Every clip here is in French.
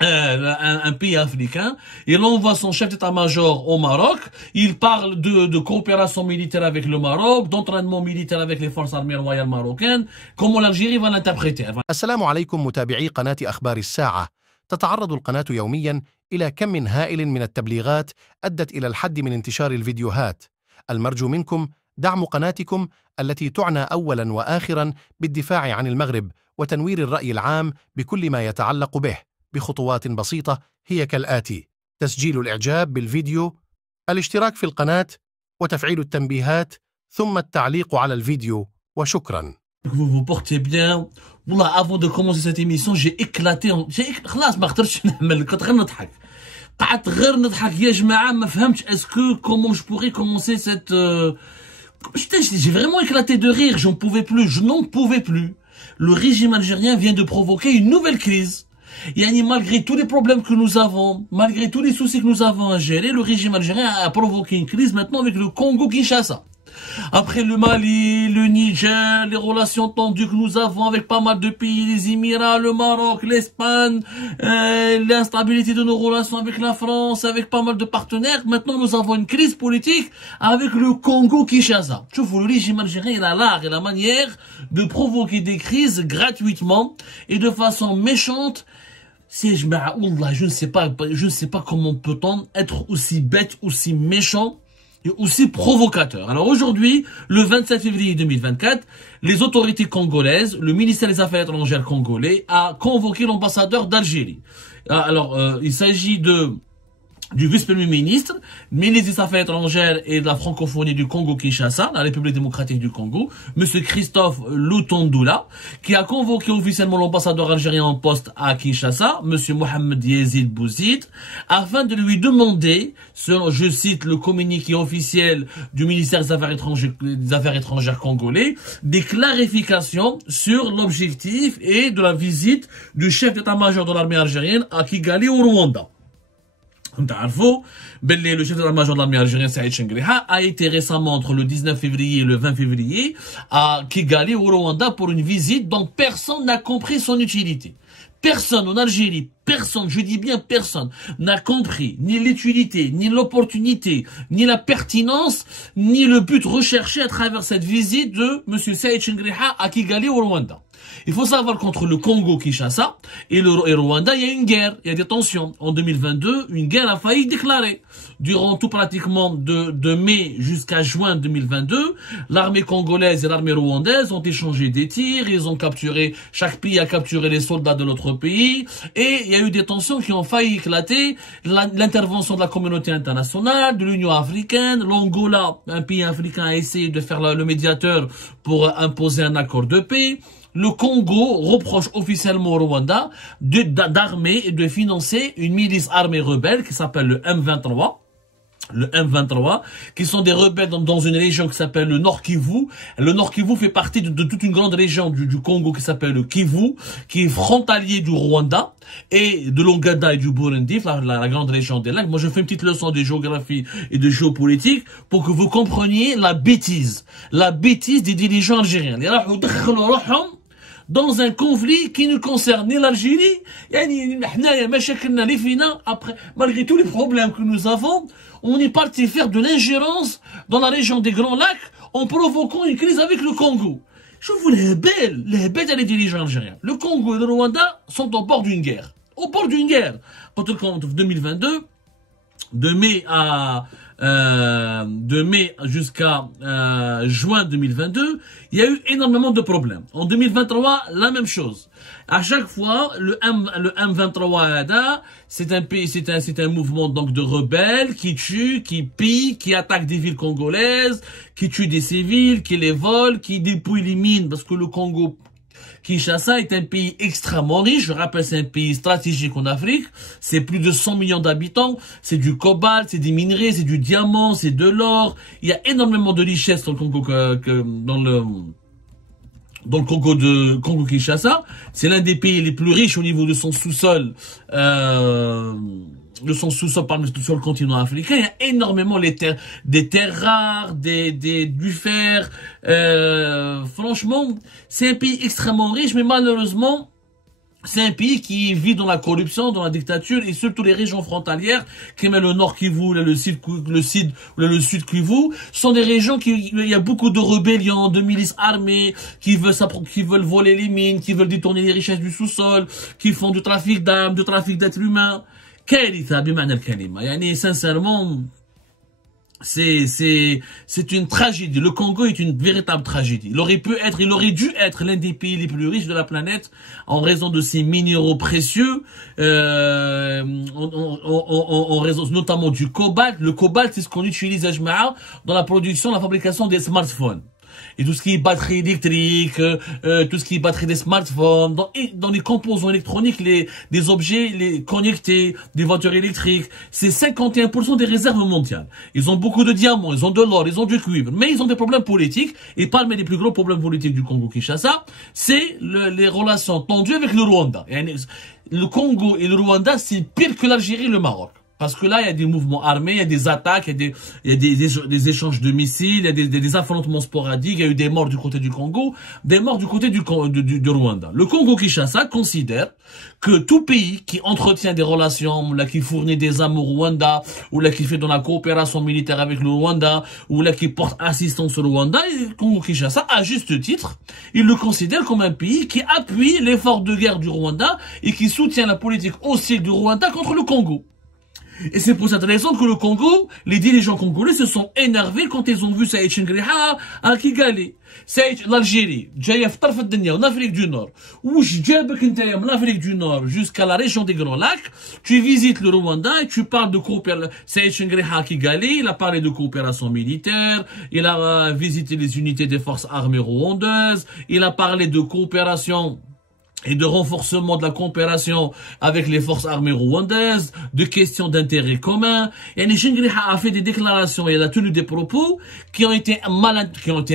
un pays africain, il envoie son chef d'état-major au Maroc, il parle de coopération militaire avec le Maroc, d'entraînement militaire avec les forces armées royales marocaines. Comment l'Algérie va l'interpréter? السلام عليكم متابعي قناة أخبار الساعة. تتعرض القناة يوميا إلى كم هائل من التبليغات أدت إلى الحد من انتشار الفيديوهات. المرجو منكم دعم قناتكم التي تعنى أولا وآخرا بالدفاع عن المغرب وتنوير الرأي العام بكل ما يتعلق به بخطوات بسيطة هي كالآتي: تسجيل الإعجاب بالفيديو، الاشتراك في القناة، وتفعيل التنبيهات، ثم التعليق على الفيديو، وشكرا. Vous vous portez bien. Wallah, avant de commencer cette émission, j'ai éclaté. خلاص ما قدرتش نعمل، كنت غير نضحك. قعدت غير نضحك يا جماعة، ما فهمتش comment je pourrais commencer cette j'ai vraiment éclaté de rire, je n'en pouvais plus. Le régime algérien vient de provoquer une nouvelle crise. Yani, malgré tous les problèmes que nous avons, malgré tous les soucis que nous avons à gérer, le régime algérien a provoqué une crise maintenant avec le Congo-Kinshasa. Après le Mali, le Niger, les relations tendues que nous avons avec pas mal de pays, les Émirats, le Maroc, l'Espagne, l'instabilité de nos relations avec la France, avec pas mal de partenaires. Maintenant, nous avons une crise politique avec le Congo-Kinshasa. Tu vois, le régime algérien, il a l'art et la manière de provoquer des crises gratuitement et de façon méchante. Je ne sais pas comment peut-on être aussi bête, aussi méchant et aussi provocateur. Alors aujourd'hui, le 27 février 2024, les autorités congolaises, le ministère des Affaires étrangères congolais a convoqué l'ambassadeur d'Algérie. Alors, il s'agit du vice-premier ministre, ministre des Affaires étrangères et de la francophonie du Congo-Kinshasa, la République démocratique du Congo, monsieur Christophe Lutondoula, qui a convoqué officiellement l'ambassadeur algérien en poste à Kinshasa, monsieur Mohamed Yazid Bouzid, afin de lui demander, selon, je cite, le communiqué officiel du ministère des Affaires étrangères congolais, des clarifications sur l'objectif et de la visite du chef d'état-major de l'armée algérienne à Kigali au Rwanda. Le chef d'état-major de l'armée algérienne, Saïd Chengriha, a été récemment entre le 19 février et le 20 février à Kigali, au Rwanda, pour une visite dont personne n'a compris son utilité. Personne en Algérie, personne, je dis bien personne, n'a compris ni l'utilité, ni l'opportunité, ni la pertinence, ni le but recherché à travers cette visite de M. Saïd Chengriha à Kigali, au Rwanda. Il faut savoir qu'entre le Congo-Kinshasa et le Rwanda, il y a une guerre, il y a des tensions. En 2022, une guerre a failli déclarer. Durant tout pratiquement de mai jusqu'à juin 2022, l'armée congolaise et l'armée rwandaise ont échangé des tirs, ils ont capturé, chaque pays a capturé les soldats de l'autre pays, et il y a eu des tensions qui ont failli éclater. L'intervention de la communauté internationale, de l'Union africaine, l'Angola, un pays africain, a essayé de faire le médiateur pour imposer un accord de paix. Le Congo reproche officiellement au Rwanda d'armer et de financer une milice armée rebelle qui s'appelle le M23. Le M23, qui sont des rebelles dans une région qui s'appelle le Nord Kivu. Le Nord Kivu fait partie de toute une grande région du Congo qui s'appelle le Kivu, qui est frontalier du Rwanda et de l'Ouganda et du Burundi, la grande région des lacs. Moi, je fais une petite leçon de géographie et de géopolitique pour que vous compreniez la bêtise des dirigeants algériens. Dans un conflit qui ne concerne ni l'Algérie, après, malgré tous les problèmes que nous avons, on est parti faire de l'ingérence dans la région des Grands Lacs en provoquant une crise avec le Congo. Je vous les belles les dirigeants algériens. Le Congo et le Rwanda sont au bord d'une guerre. Au bord d'une guerre. Quand on 2022, de mai jusqu'à juin 2022, il y a eu énormément de problèmes. En 2023, la même chose. À chaque fois, le M23, c'est un mouvement donc de rebelles qui tuent, qui pillent, qui attaquent des villes congolaises, qui tuent des civils, qui les volent, qui dépouillent les mines, parce que le Congo Kinshasa est un pays extrêmement riche. Je rappelle, c'est un pays stratégique en Afrique. C'est plus de 100 millions d'habitants. C'est du cobalt, c'est des minerais, c'est du diamant, c'est de l'or. Il y a énormément de richesses dans le Congo, dans le Congo Kinshasa. C'est l'un des pays les plus riches au niveau de son sous-sol. Sur le continent africain, il y a énormément des terres rares, du fer. Franchement, c'est un pays extrêmement riche, mais malheureusement, C'est un pays qui vit dans la corruption, dans la dictature, et surtout les régions frontalières, qui met le nord Kivu, le sud Kivu, sont des régions il y a beaucoup de rébellions, de milices armées, qui veulent voler les mines, qui veulent détourner les richesses du sous-sol, qui font du trafic d'armes, du trafic d'êtres humains. Sincèrement, c'est une tragédie. Le Congo est une véritable tragédie. Il aurait dû être l'un des pays les plus riches de la planète en raison de ses minéraux précieux, en raison notamment du cobalt. Le cobalt, c'est ce qu'on utilise à Jma'a dans la production, la fabrication des smartphones. Et tout ce qui est batterie électrique, tout ce qui est batterie des smartphones, dans les composants électroniques, des objets connectés, des voitures électriques, c'est 51% des réserves mondiales. Ils ont beaucoup de diamants, ils ont de l'or, ils ont du cuivre, mais ils ont des problèmes politiques. Et parmi les plus gros problèmes politiques du Congo-Kinshasa, c'est les relations tendues avec le Rwanda. Le Congo et le Rwanda, c'est pire que l'Algérie et le Maroc. Parce que là, il y a des mouvements armés, il y a des attaques, il y a des échanges de missiles, il y a des affrontements sporadiques, il y a eu des morts du côté du Congo, des morts du côté du Rwanda. Le Congo-Kinshasa considère que tout pays qui entretient des relations, là, qui fournit des armes au Rwanda, ou là, qui fait de la coopération militaire avec le Rwanda, ou là, qui porte assistance au Rwanda, le Congo-Kinshasa, à juste titre, il le considère comme un pays qui appuie l'effort de guerre du Rwanda et qui soutient la politique hostile du Rwanda contre le Congo. Et c'est pour cette raison que le Congo, les dirigeants congolais se sont énervés quand ils ont vu Saïd Chingriha à Kigali. L'Algérie, en Afrique du Nord, en Afrique du Nord jusqu'à la région des Grands Lacs, tu visites le Rwanda et tu parles de coopération. Saïd Chingriha à Kigali, il a parlé de coopération militaire, il a visité les unités des forces armées rwandaises, il a parlé de coopération et de renforcement de la coopération avec les forces armées rwandaises, de questions d'intérêt commun. Et Chingriha a fait des déclarations et il a tenu des propos qui ont été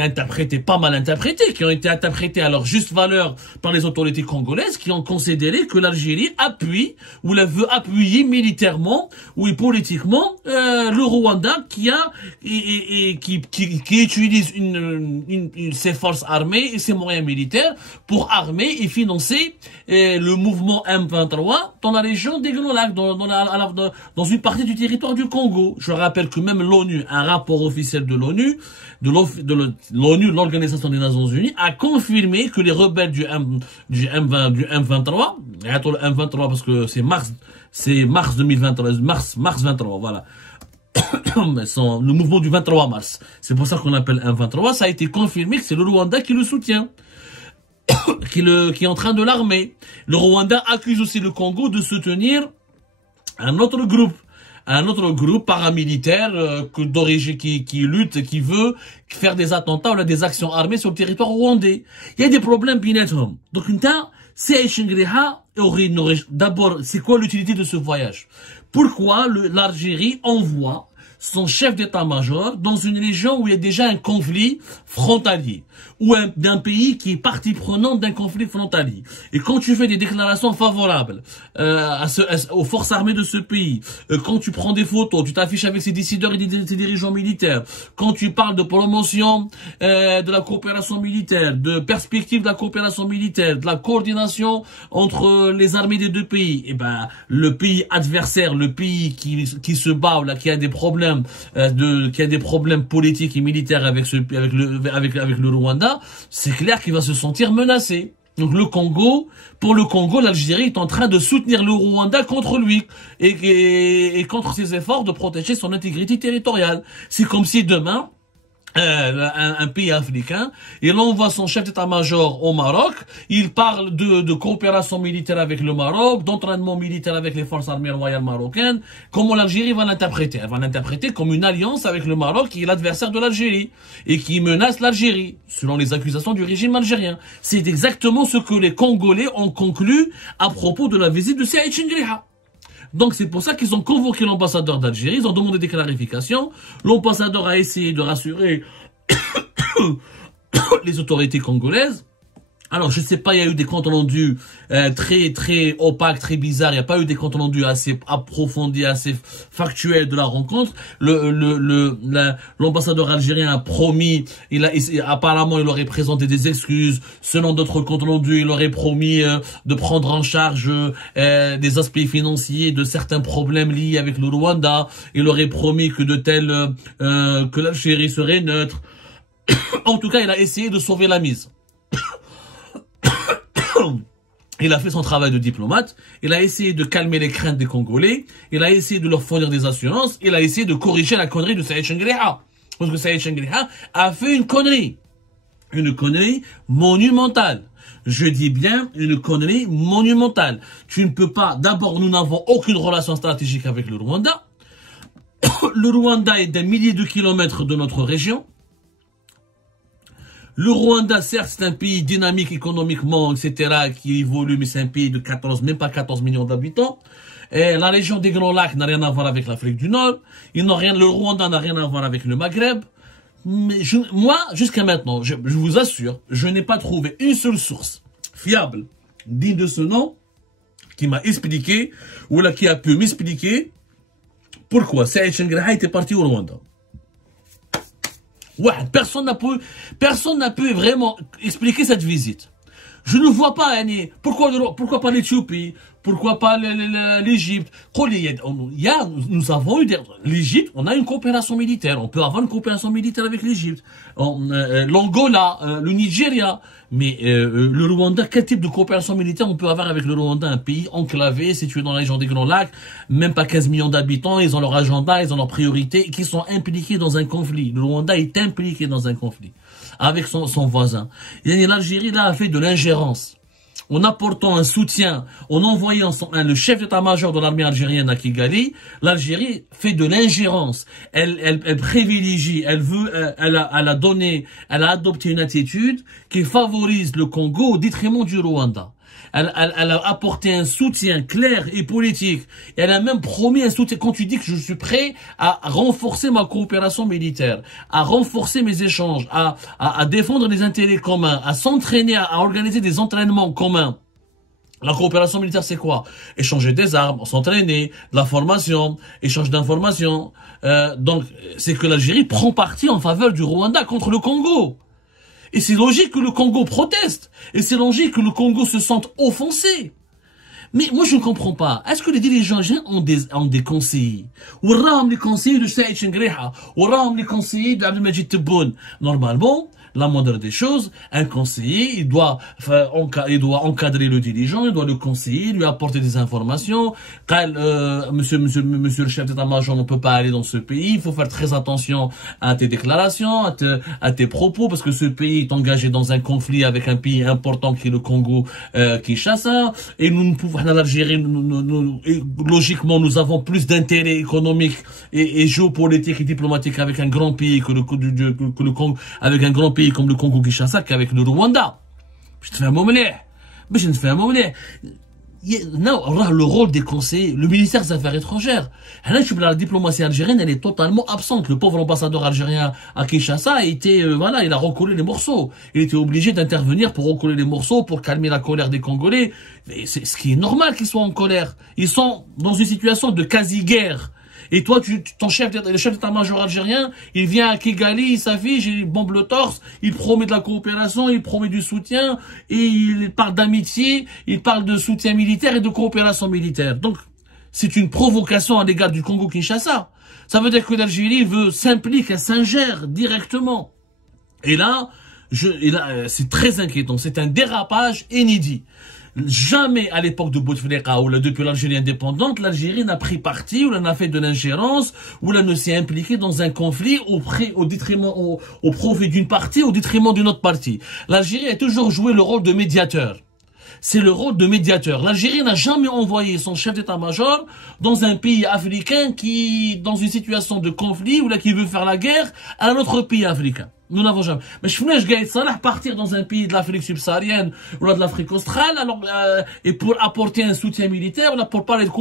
interprétés, pas mal interprétés, qui ont été interprétés à leur juste valeur par les autorités congolaises, qui ont considéré que l'Algérie appuie, ou la veut appuyer militairement, ou politiquement, le Rwanda qui utilise ses forces armées et ses moyens militaires pour armer et financer le mouvement M23 dans la région des Grands Lacs, dans une partie du territoire du Congo. Je rappelle que même l'ONU, un rapport officiel de l'ONU, l'Organisation des Nations Unies, a confirmé que les rebelles du M23, et attends, le M23 parce que c'est mars 2023, mars 23, voilà. Le mouvement du 23 mars. C'est pour ça qu'on appelle M23. Ça a été confirmé que c'est le Rwanda qui le soutient. Qui est en train de l'armer. Le Rwanda accuse aussi le Congo de soutenir un autre groupe paramilitaire d'origine qui lutte, qui veut faire des attentats ou des actions armées sur le territoire rwandais. Il y a des problèmes binetrum. Donc c'est Chingriha d'abord, c'est quoi l'utilité de ce voyage? Pourquoi l'Algérie envoie son chef d'état-major dans une région où il y a déjà un conflit frontalier, ou d'un pays qui est partie prenante d'un conflit frontalier. Et quand tu fais des déclarations favorables aux forces armées de ce pays, quand tu prends des photos, tu t'affiches avec ces décideurs et ces dirigeants militaires, quand tu parles de promotion de la coopération militaire, de perspective de la coopération militaire, de la coordination entre les armées des deux pays, et ben le pays adversaire, le pays qui se bat, là, qui a des problèmes politiques et militaires avec le Rwanda, c'est clair qu'il va se sentir menacé. Donc pour le Congo, l'Algérie est en train de soutenir le Rwanda contre lui et contre ses efforts de protéger son intégrité territoriale. C'est comme si demain un pays africain, il envoie son chef d'état-major au Maroc, il parle de coopération militaire avec le Maroc, d'entraînement militaire avec les forces armées royales marocaines. Comment l'Algérie va l'interpréter? Elle va l'interpréter comme une alliance avec le Maroc qui est l'adversaire de l'Algérie et qui menace l'Algérie, selon les accusations du régime algérien. C'est exactement ce que les Congolais ont conclu à propos de la visite de Saïd Chingriha. Donc c'est pour ça qu'ils ont convoqué l'ambassadeur d'Algérie, ils ont demandé des clarifications. L'ambassadeur a essayé de rassurer les autorités congolaises Alors, je sais pas, il y a eu des comptes rendus très opaques, très bizarres. Il n'y a pas eu des comptes rendus assez approfondis, assez factuels de la rencontre. L'ambassadeur algérien a promis, apparemment, il aurait présenté des excuses. Selon d'autres comptes rendus, il aurait promis de prendre en charge des aspects financiers de certains problèmes liés avec le Rwanda. Il aurait promis que que l'Algérie serait neutre. En tout cas, il a essayé de sauver la mise. Il a fait son travail de diplomate, il a essayé de calmer les craintes des Congolais, il a essayé de leur fournir des assurances, il a essayé de corriger la connerie de Saïd Chengriha. Parce que Saïd Chengriha a fait une connerie monumentale. Je dis bien une connerie monumentale. Tu ne peux pas, d'abord nous n'avons aucune relation stratégique avec le Rwanda. Le Rwanda est d'un millier de kilomètres de notre région. Le Rwanda, certes, c'est un pays dynamique économiquement, etc., qui évolue, mais c'est un pays de même pas 14 millions d'habitants. Et la région des Grands Lacs n'a rien à voir avec l'Afrique du Nord. Le Rwanda n'a rien à voir avec le Maghreb. Mais moi, jusqu'à maintenant, je vous assure, je n'ai pas trouvé une seule source fiable, digne de ce nom, qui m'a expliqué, ou là, qui a pu m'expliquer pourquoi Saïd Chengriha était parti au Rwanda. Ouais, personne n'a pu vraiment expliquer cette visite. Je ne vois pas, pourquoi pas l'Éthiopie, pourquoi pas l'Égypte. Nous avons eu l'Égypte, on a une coopération militaire, on peut avoir une coopération militaire avec l'Égypte, l'Angola, le Nigeria, mais le Rwanda, quel type de coopération militaire on peut avoir avec le Rwanda, un pays enclavé, situé dans la région des Grands Lacs, même pas 15 millions d'habitants, ils ont leur agenda, ils ont leurs priorités, qui sont impliqués dans un conflit. Le Rwanda est impliqué dans un conflit avec son voisin. L'Algérie, là, a fait de l'ingérence. En apportant un soutien, en envoyant le chef d'état-major de l'armée algérienne à Kigali, l'Algérie fait de l'ingérence. Elle privilégie, elle a adopté une attitude qui favorise le Congo au détriment du Rwanda. Elle a apporté un soutien clair et politique. Elle a même promis un soutien. Quand tu dis que je suis prêt à renforcer ma coopération militaire, à renforcer mes échanges, à défendre les intérêts communs, à s'entraîner, à organiser des entraînements communs. La coopération militaire, c'est quoi? Échanger des armes, s'entraîner, de la formation, échange d'informations. Donc, c'est que l'Algérie prend parti en faveur du Rwanda contre le Congo. Et c'est logique que le Congo proteste. Et c'est logique que le Congo se sente offensé. Mais moi, je ne comprends pas. Est-ce que les dirigeants ont des conseillers? Ou les conseillers de Saïd Chengriha? Ou les conseillers d'Abdelmajid Tebboune? Normalement, la moindre des choses, un conseiller, il doit encadrer le dirigeant, il doit le conseiller, lui apporter des informations. Monsieur le chef d'état-major, on ne peut pas aller dans ce pays, il faut faire très attention à tes déclarations, à tes propos, parce que ce pays est engagé dans un conflit avec un pays important qui est le Congo, Kinshasa, et nous ne pouvons, en Algérie, logiquement, nous avons plus d'intérêts économiques et géopolitiques et diplomatiques avec un grand pays que le Congo, avec un grand pays comme le Congo Kinshasa qu'avec le Rwanda. Le rôle des conseillers, le ministère des Affaires étrangères. La diplomatie algérienne, elle est totalement absente. Le pauvre ambassadeur algérien à Kinshasa il a recollé les morceaux. Il était obligé d'intervenir pour recoller les morceaux, pour calmer la colère des Congolais. Mais c'est ce qui est normal qu'ils soient en colère. Ils sont dans une situation de quasi-guerre. Et toi, le chef d'état-major algérien, il vient à Kigali, il s'affiche, il bombe le torse, il promet de la coopération, il promet du soutien, et il parle d'amitié, il parle de soutien militaire et de coopération militaire. Donc, c'est une provocation à l'égard du Congo-Kinshasa. Ça veut dire que l'Algérie s'implique, elle s'ingère directement. Et là, c'est très inquiétant. C'est un dérapage inédit. Jamais à l'époque de Bouteflika ou depuis l'Algérie indépendante, l'Algérie n'a pris parti ou n'a fait de l'ingérence ou ne s'est impliquée dans un conflit au profit d'une partie au détriment d'une autre partie. L'Algérie a toujours joué le rôle de médiateur. C'est le rôle de médiateur. L'Algérie n'a jamais envoyé son chef d'état-major dans un pays africain dans une situation de conflit ou qui veut faire la guerre à un autre pays africain. Nous n'avons jamais. Mais je voulais Gaïd Salah partir dans un pays de l'Afrique subsaharienne ou de l'Afrique australe, et pour apporter un soutien militaire, pour parler de